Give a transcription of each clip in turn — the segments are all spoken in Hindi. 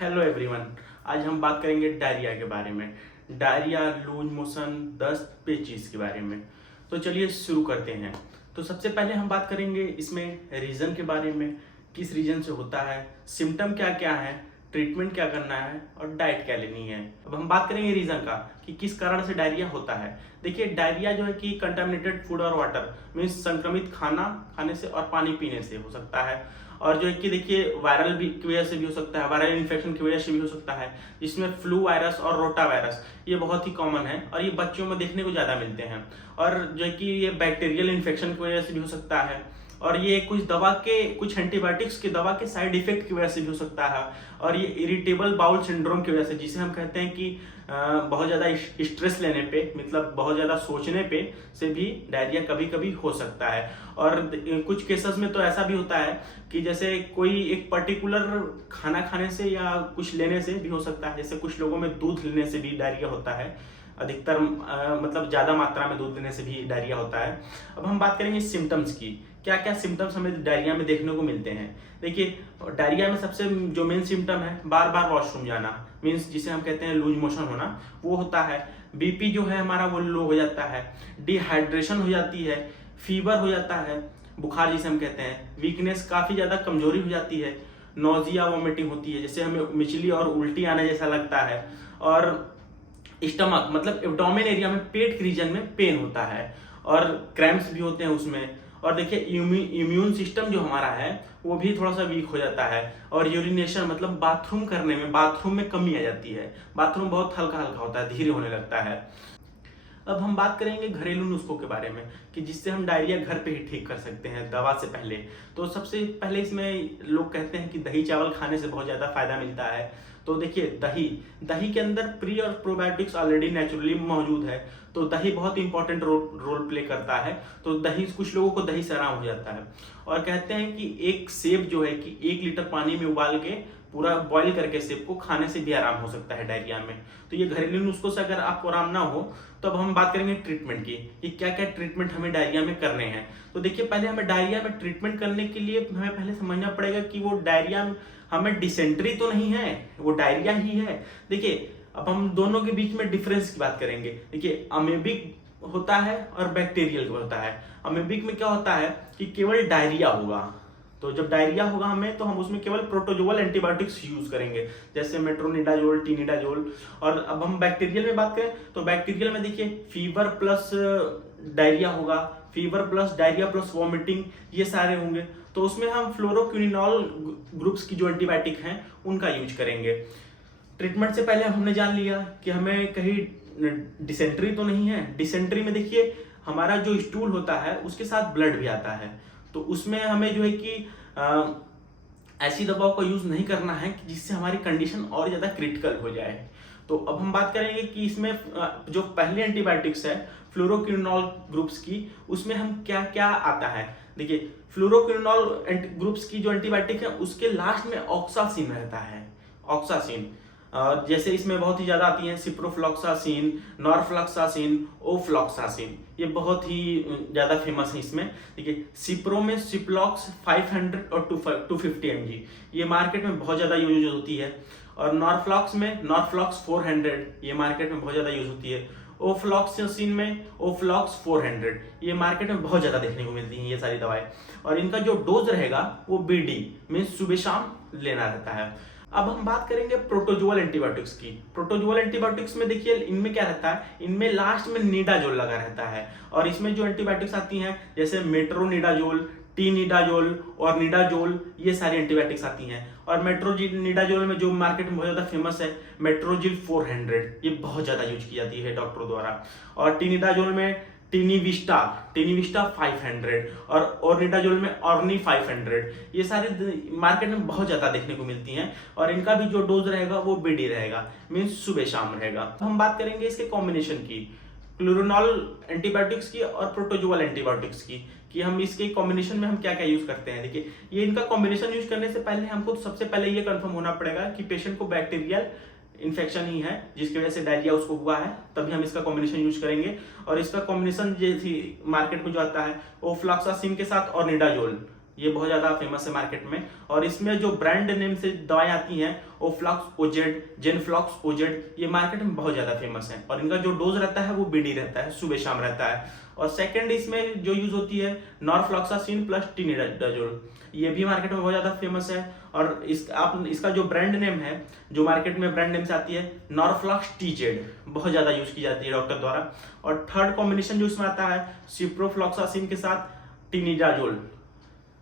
Hello everyone. आज हम बात करेंगे डायरिया के बारे में। डायरिया, लूज मोशन, दस्त, पेचिश के बारे में। तो चलिए शुरू करते हैं। तो सबसे पहले हम बात करेंगे इसमें रीज़न के बारे में, किस रीज़न से होता है, सिम्टम क्या क्या है, ट्रीटमेंट क्या करना है और डाइट क्या लेनी है। अब हम बात करेंगे रीज़न का कि किस कारण से डायरिया होता है। देखिए, डायरिया जो है कि कंटामिनेटेड फूड और वाटर मीन्स संक्रमित खाना खाने से और पानी पीने से हो सकता है। और जो है कि देखिए, वायरल भी की वजह से भी हो सकता है, वायरल इन्फेक्शन की वजह से भी हो सकता है, जिसमें फ्लू वायरस और रोटा वायरस ये बहुत ही कॉमन है और ये बच्चों में देखने को ज़्यादा मिलते हैं। और जो है कि ये बैक्टीरियल इन्फेक्शन की वजह से भी हो सकता है, और ये कुछ एंटीबायोटिक्स की दवा के साइड इफेक्ट की वजह से भी हो सकता है, और ये इरिटेबल बाउल सिंड्रोम की वजह से, जिसे हम कहते हैं कि बहुत ज़्यादा स्ट्रेस लेने पे, मतलब बहुत ज़्यादा सोचने पे से भी डायरिया कभी कभी हो सकता है। और कुछ केसेस में तो ऐसा भी होता है कि जैसे कोई एक पर्टिकुलर खाना खाने से या कुछ लेने से भी हो सकता है। जैसे कुछ लोगों में दूध लेने से भी डायरिया होता है, अधिकतर मतलब ज़्यादा मात्रा में दूध लेने से भी डायरिया होता है। अब हम बात करेंगे सिम्टम्स की, क्या क्या सिम्टम्स हमें डायरिया में देखने को मिलते हैं। देखिए, डायरिया में सबसे जो मेन सिम्टम है, बार बार वॉशरूम जाना, मीन्स जिसे हम कहते हैं लूज मोशन होना, वो होता है। बीपी जो है हमारा वो लो हो जाता है, डिहाइड्रेशन हो जाती है, फीवर हो जाता है, बुखार जिसे हम कहते हैं, वीकनेस, काफ़ी ज़्यादा कमजोरी हो जाती है, नोजिया वोमिटिंग होती है, जैसे हमें मिचली और उल्टी आने जैसा लगता है, और स्टमक मतलब एब्डोमेन एरिया में, पेट के रीजन में पेन होता है, और क्रैम्प्स भी होते हैं उसमें। और देखिए, इम्यून सिस्टम जो हमारा है वो भी थोड़ा सा वीक हो जाता है, और यूरिनेशन मतलब बाथरूम में कमी आ जाती है, बाथरूम बहुत हल्का हल्का होता है, धीरे होने लगता है। अब हम बात करेंगे घरेलू नुस्खों के बारे में कि जिससे हम डायरिया घर पे ही ठीक कर सकते हैं दवा से पहले। तो सबसे पहले इसमें लोग कहते हैं कि दही चावल खाने से बहुत ज़्यादा फायदा मिलता है। तो देखिए, दही के अंदर प्री और प्रोबायोटिक्स ऑलरेडी नेचुरली मौजूद है, तो दही बहुत इंपॉर्टेंट रोल प्ले करता है। तो दही, कुछ लोगों को दही से आराम हो जाता है, और कहते हैं कि एक सेब जो है कि 1 लीटर पानी में उबाल के पूरा बॉईल करके सेब को खाने से भी आराम हो सकता है डायरिया में। तो ये घरेलू नुस्खों से अगर आपको आराम ना हो, तो अब हम बात करेंगे ट्रीटमेंट की कि क्या क्या ट्रीटमेंट हमें डायरिया में करने हैं। तो देखिए, पहले हमें डायरिया में ट्रीटमेंट करने के लिए हमें पहले समझना पड़ेगा कि वो डायरिया हमें डिसेंट्री तो नहीं है, वो डायरिया ही है। देखिए, अब हम दोनों के बीच में डिफरेंस की बात करेंगे। देखिए, अमेबिक होता है और बैक्टीरियल होता है। अमेबिक में क्या होता है कि केवल डायरिया होगा, तो जब डायरिया होगा हमें, तो हम उसमें केवल प्रोटोजोअल एंटीबायोटिक्स यूज करेंगे, जैसे मेट्रोनिडाजोल, टीनिडाजोल। और अब हम बैक्टीरियल में बात करें, तो बैक्टीरियल में देखिए, फीवर प्लस डायरिया होगा, fever plus diarrhoea plus vomiting, ये सारे होंगे। तो उसमें हम फ्लोरोक्विनिनॉल ग्रुप्स की जो एंटीबायोटिक हैं उनका यूज करेंगे। ट्रीटमेंट से पहले हमने जान लिया कि हमें कहीं डिसेंट्री तो नहीं है। डिसेंट्री में देखिए, हमारा जो स्टूल होता है उसके साथ ब्लड भी आता है, तो उसमें हमें जो है कि ऐसी दवाओं का यूज नहीं करना है कि जिससे हमारी कंडीशन और ज्यादा क्रिटिकल हो जाए। तो अब हम बात करेंगे कि इसमें जो पहले एंटीबायोटिक्स है फ्लोरोक्विनोल ग्रुप्स की, उसमें हम क्या क्या आता है। देखिए, फ्लोरोक्विनोल ग्रुप्स की जो एंटीबायोटिक है उसके लास्ट में ऑक्सासिन रहता है, ऑक्सासिन। जैसे इसमें बहुत ही ज्यादा आती हैं सिप्रोफ्लॉक्सासिन, नॉरफ्लॉक्सासिन, ओफ्लॉक्सासिन, ये बहुत ही ज्यादा फेमस है इसमें। देखिए, सिप्रो में सिप्लॉक्स 500 और 250 mg, ये मार्केट में बहुत ज्यादा यूज होती है। और नॉरफ्लॉक्स में नॉरफ्लॉक्स 400, ये मार्केट में बहुत ज्यादा यूज होती है। ओफ्लॉक्सासिन में ओफ्लॉक्स 400, ये मार्केट में बहुत ज्यादा देखने को मिलती हैं ये सारी दवाएं। और इनका जो डोज रहेगा वो BD मीन्स सुबह शाम लेना रहता है। अब हम बात करेंगे प्रोटोजोअल एंटीबायोटिक्स की। प्रोटोजोअल एंटीबायोटिक्स में देखिए, इनमें क्या रहता है, इनमें लास्ट में निडाजोल लगा रहता है। और इसमें जो एंटीबायोटिक्स आती हैं जैसे मेट्रोनिडाजोल, टीनिडाजोल और निडाजोल, ये सारी एंटीबायोटिक्स आती हैं। और निडाजोल में जो मार्केट में बहुत ज्यादा फेमस है, मेट्रोजिल 400, ये बहुत ज्यादा यूज की जाती है डॉक्टरों द्वारा। और टीनिडाजोल में टीनीविस्टा 500, और ऑर्निडाजोल में ऑर्नी 500, ये सारे मार्केट में बहुत ज्यादा देखने को मिलती हैं। और इनका भी जो डोज रहेगा वो BD रहेगा, मीन्स सुबह शाम रहेगा। हम बात करेंगे इसके कॉम्बिनेशन की, क्लोरोनॉल एंटीबायोटिक्स की और प्रोटोजोअल एंटीबायोटिक्स की, कि हम इसके कॉम्बिनेशन में हम क्या क्या यूज करते हैं। देखिए, ये इनका कॉम्बिनेशन यूज करने से पहले हमको सबसे पहले ये कंफर्म होना पड़ेगा कि पेशेंट को बैक्टीरियल इन्फेक्शन ही है जिसकी वजह से डायरिया उसको हुआ है, तभी हम इसका कॉम्बिनेशन यूज करेंगे। और इसका कॉम्बिनेशन जैसी मार्केट में जो आता है ओफ्लॉक्सासिन के साथ और निडाजोल, ये बहुत ज़्यादा फेमस है मार्केट में। और इसमें जो ब्रांड नेम से दवाएं आती हैं ओफ्लॉक्स ओजेड, जेनफ्लॉक्स ओजेड, ये मार्केट में बहुत ज़्यादा फेमस है। और इनका जो डोज रहता है वो बीडी रहता है, सुबह शाम रहता है। और सेकंड इसमें जो यूज होती है नॉरफ्लॉक्सासिन प्लस टिनिडाजोल, ये भी मार्केट में बहुत ज़्यादा फेमस है। और इसका जो ब्रांड नेम है, जो मार्केट में ब्रांड नेम से आती है नॉरफ्लॉक्स टीजेड, बहुत ज़्यादा यूज की जाती है डॉक्टर द्वारा। और थर्ड कॉम्बिनेशन जो इसमें आता है सिप्रोफ्लॉक्सासिन के साथ टिनिडाजोल,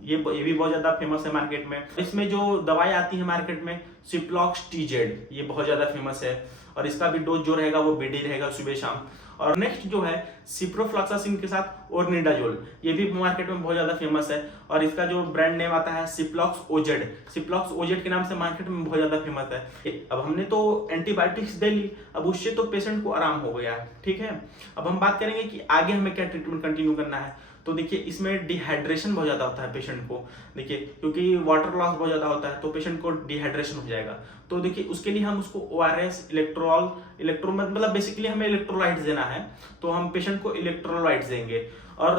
ये भी बहुत ज्यादा फेमस है मार्केट में। इसमें जो दवाई आती है मार्केट में सिप्लॉक्स टीजेड, ये बहुत ज्यादा फेमस है। और इसका भी डोज जो रहेगा वो बीडी रहेगा सुबह शाम। और नेक्स्ट जो है सिप्रोफ्लॉक्सासिन के साथ ओर्निडाजोल, ये भी मार्केट में बहुत ज्यादा फेमस है। और इसका जो ब्रांड नेम आता है सिप्लॉक्स ओजेड, सिप्लॉक्स ओजेड के नाम से मार्केट में बहुत ज्यादा फेमस है। अब हमने तो एंटीबायोटिक्स दे ली, अब उससे तो पेशेंट को आराम हो गया, ठीक है। अब हम बात करेंगे कि आगे हमें क्या ट्रीटमेंट कंटिन्यू करना है। तो देखिए इसमें डिहाइड्रेशन बहुत ज़्यादा होता है पेशेंट को, देखिए क्योंकि वाटर लॉस बहुत ज़्यादा होता है तो पेशेंट को डिहाइड्रेशन हो जाएगा। तो देखिए उसके लिए हम उसको ORS, इलेक्ट्रो मतलब बेसिकली हमें इलेक्ट्रोलाइट्स देना है, तो हम पेशेंट को इलेक्ट्रोलाइट्स देंगे। और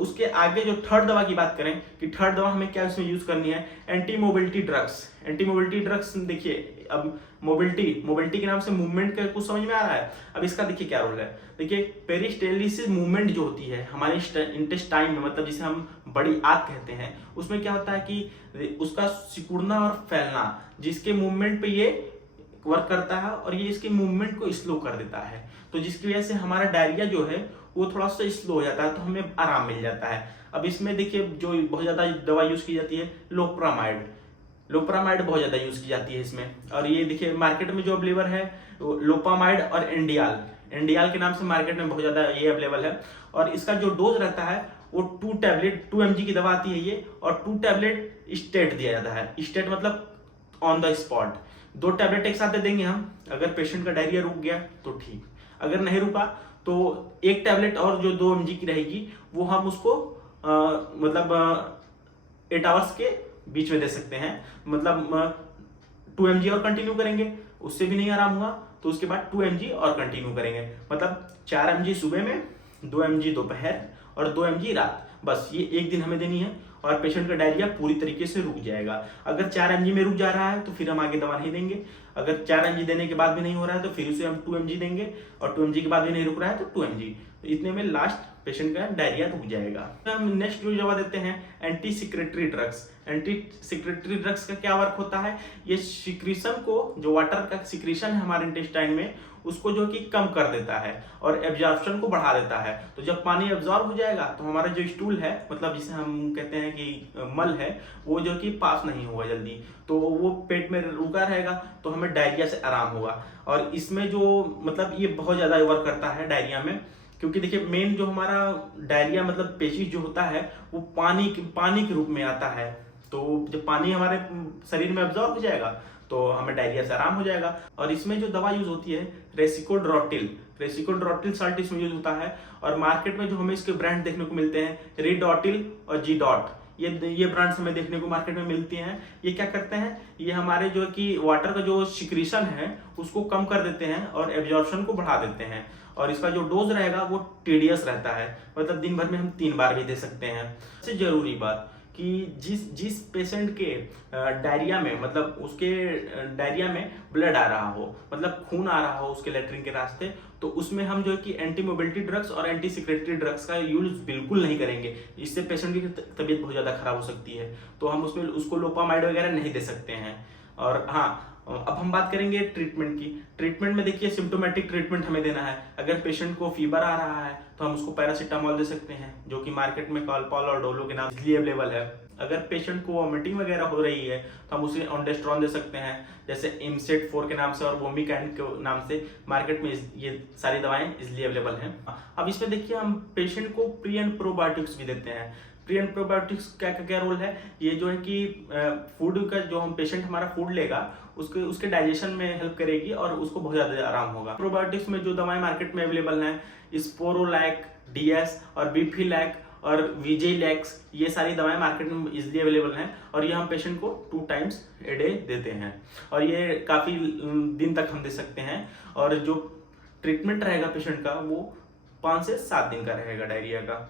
उसके आगे जो थर्ड दवा की बात करें कि थर्ड दवा हमें क्या इसमें यूज करनी है, anti mobility drugs. Anti mobility drugs देखिए, अब मोबिलिटी के नाम से मूवमेंट का कुछ समझ में आ रहा है। अब इसका देखिए क्या रोल है, देखिए पेरिस्टेलिसिस मूवमेंट जो होती है हमारे इंटेस्टाइन में, मतलब जिसे हम बड़ी आंत कहते हैं, उसमें क्या होता है कि उसका सिकुड़ना और फैलना, जिसके मूवमेंट पे ये वर्क करता है और ये इसके मूवमेंट को स्लो कर देता है। तो जिसकी वजह से हमारा डायरिया जो है वो थोड़ा सा स्लो हो जाता है, तो हमें आराम मिल जाता है। अब इसमें देखिए जो बहुत ज्यादा दवा यूज की जाती है लोप्रामाइड बहुत ज्यादा यूज की जाती है इसमें। और ये देखिए मार्केट में जो अवेलेबल है लोपामाइड और एंडियाल के नाम से मार्केट में बहुत ज्यादा ये अवेलेबल है। और इसका जो डोज रहता है वो 2 टैबलेट 2 mg की दवा आती है ये, और 2 टैबलेट स्टेट दिया जाता है। स्टेट मतलब ऑन द स्पॉट, 2 टैबलेट एक साथ दे देंगे हम। अगर पेशेंट का डायरिया रुक गया तो ठीक, अगर नहीं रुका तो 1 टैबलेट और जो 2 mg की रहेगी वो हम उसको मतलब 8 आवर्स के बीच में दे सकते हैं। मतलब 2 mg और कंटिन्यू करेंगे, उससे भी नहीं आराम हुआ तो उसके बाद 2 mg और कंटिन्यू करेंगे। मतलब 4 mg सुबह में, 2 mg दोपहर और 2 mg रात, बस ये एक दिन हमें देनी है और पेशेंट का डायरिया पूरी तरीके से रुक जाएगा। अगर 4 mg में रुक जा रहा है तो फिर हम आगे दवा नहीं देंगे। अगर 4 mg देने के बाद भी नहीं हो रहा है तो फिर उसे हम 2 mg देंगे, और 2 mg के बाद भी नहीं रुक रहा है तो 2 mg। तो इतने में लास्ट पेशेंट का डायरिया रुक जाएगा। हम नेक्स्ट जो दवा देते हैं anti secretory drugs. Anti secretory drugs का क्या वर्क होता है, ये सिक्रीशन को, जो वाटर का सिक्रीशन है हमारे इंटेस्टाइन में, उसको जो कि कम कर देता है और एब्जॉर्प्शन को बढ़ा देता है। तो जब पानी एब्जॉर्ब हो जाएगा तो हमारा जो स्टूल है, मतलब जिसे हम कहते हैं कि मल है, वो जो कि पास नहीं होगा जल्दी, तो वो पेट में रुका रहेगा, तो हमें डायरिया से आराम होगा। और इसमें जो मतलब ये बहुत ज्यादा वर्क करता है डायरिया में, क्योंकि देखिए मेन जो हमारा डायरिया मतलब पेचिश जो होता है वो पानी के रूप में आता है। तो जब पानी हमारे शरीर में एब्जॉर्ब हो जाएगा तो हमें डायरिया से आराम हो जाएगा। और इसमें जो दवा यूज होती है रेसिकोड्रोटिल साल्ट इसमें यूज होता है। और मार्केट में जो हमें इसके ब्रांड देखने को मिलते हैं रिडोटिल और जी डॉट, ये ब्रांड्स हमें देखने को मार्केट में मिलती हैं। ये क्या करते हैं, ये हमारे जो कि वाटर का जो सिक्रीशन है उसको कम कर देते हैं और एब्जॉर्प्शन को बढ़ा देते हैं। और इसका जो डोज रहेगा वो टीडियस रहता है, मतलब दिन भर में हम 3 बार भी दे सकते हैं। सबसे जरूरी बात कि जिस पेशेंट के डायरिया में, मतलब उसके डायरिया में ब्लड आ रहा हो, मतलब खून आ रहा हो उसके लेटरिन के रास्ते, तो उसमें हम जो है कि एंटी मोबिलिटी ड्रग्स और एंटी सिक्रेटरी ड्रग्स का यूज बिल्कुल नहीं करेंगे। इससे पेशेंट की तबीयत बहुत ज्यादा खराब हो सकती है, तो हम उसमें उसको लोपामाइड वगैरह नहीं दे सकते हैं। और हाँ, अब हम बात करेंगे ट्रीटमेंट की। ट्रीटमेंट में देखिए सिम्टोमेटिक ट्रीटमेंट हमें देना है। अगर पेशेंट को फीवर आ रहा है तो हम उसको पैरासीटामोल दे सकते हैं, जो कि मार्केट में कॉलपॉल और डोलो के नाम से अवेलेबल है। अगर पेशेंट को वॉमिटिंग वगैरह हो रही है तो हम उसे ऑन्डेस्ट्रॉन दे सकते हैं, जैसे इमसेट 4 के नाम से और वोमिकैंड के नाम से मार्केट में ये सारी दवाएं इसलिए अवेलेबल हैं। अब इसमें देखिए हम पेशेंट को प्री एंड प्रोबायोटिक्स भी देते हैं। प्री एंड प्रोबायोटिक्स क्या रोल है, ये जो है कि फूड का जो हम पेशेंट हमारा फूड लेगा उसके डाइजेशन में हेल्प करेगी और उसको बहुत ज्यादा आराम होगा। प्रोबायोटिक्स में जो दवाएं मार्केट में अवेलेबल हैं स्पोरोलैक, डीएस और बीफीलैक और विजेलैक्स, ये सारी दवाएं मार्केट में इजिली अवेलेबल हैं और ये हम पेशेंट को 2 टाइम्स ए डे देते हैं और ये काफ़ी दिन तक हम दे सकते हैं। और जो ट्रीटमेंट रहेगा पेशेंट का वो 5 से 7 दिन का रहेगा डायरिया का।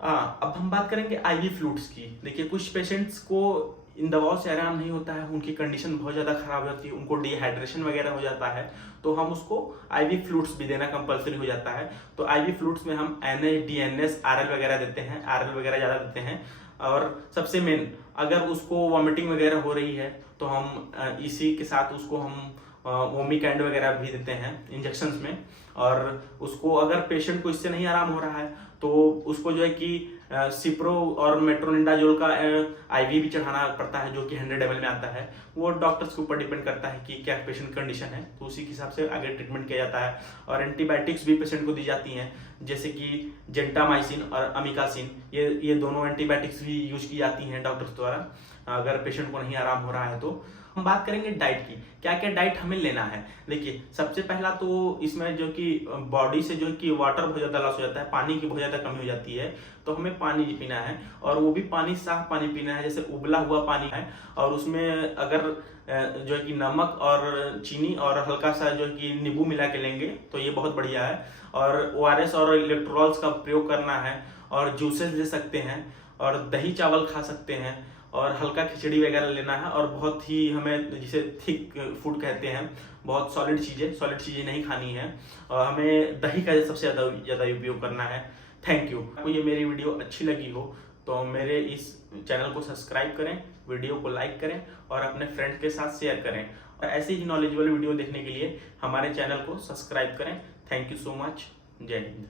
अब हम बात करेंगे आईवी फ्लूइड्स की। देखिए कुछ पेशेंट्स को इन दवाओं से आराम नहीं होता है, उनकी कंडीशन बहुत ज़्यादा खराब हो जाती है, उनको डिहाइड्रेशन वगैरह हो जाता है, तो हम उसको आईवी फ्लूइड्स भी देना कंपलसरी हो जाता है। तो आईवी फ्लूइड्स में हम NH, DNS, RL वगैरह देते हैं, RL वगैरह ज़्यादा देते हैं। और सबसे मेन, अगर उसको वॉमिटिंग वगैरह हो रही है तो हम इसी के साथ उसको हम वोमिकैंड वगैरह भी देते हैं इंजेक्शंस में। और उसको अगर पेशेंट को इससे नहीं आराम हो रहा है तो उसको जो है कि सिप्रो और मेट्रोनिडाजोल का आईवी भी चढ़ाना पड़ता है, जो कि 100 ml में आता है। वो डॉक्टर्स के ऊपर डिपेंड करता है कि क्या पेशेंट कंडीशन है, तो उसी के हिसाब से आगे ट्रीटमेंट किया जाता है। और एंटीबायोटिक्स भी पेशेंट को दी जाती हैं, जैसे कि जेंटामाइसिन और अमिकासिन, ये दोनों एंटीबायोटिक्स भी यूज की जाती हैं डॉक्टर्स द्वारा अगर पेशेंट को नहीं आराम हो रहा है। तो हम बात करेंगे डाइट की, क्या क्या डाइट हमें लेना है। देखिए सबसे पहला तो इसमें जो कि बॉडी से जो कि वाटर बहुत ज़्यादा लॉस हो जाता है, पानी की बहुत ज़्यादा कमी हो जाती है, तो हमें पानी पीना है। और वो भी पानी साफ पानी पीना है, जैसे उबला हुआ पानी है, और उसमें अगर जो है कि नमक और चीनी और हल्का सा जो कि नींबू मिला के लेंगे तो ये बहुत बढ़िया है। और ORS और इलेक्ट्रोल्स का प्रयोग करना है, और जूसेस ले सकते हैं, और दही चावल खा सकते हैं, और हल्का खिचड़ी वगैरह लेना है। और बहुत ही हमें जिसे थिक फूड कहते हैं, बहुत सॉलिड चीज़ें नहीं खानी है, और हमें दही का सबसे ज़्यादा उपयोग करना है। Thank you. आपको ये मेरी वीडियो अच्छी लगी हो तो मेरे इस चैनल को सब्सक्राइब करें, वीडियो को लाइक करें और अपने फ्रेंड्स के साथ शेयर करें। और ऐसे ही नॉलेजेबल वीडियो देखने के लिए हमारे चैनल को सब्सक्राइब करें। Thank you so much. जय हिंद।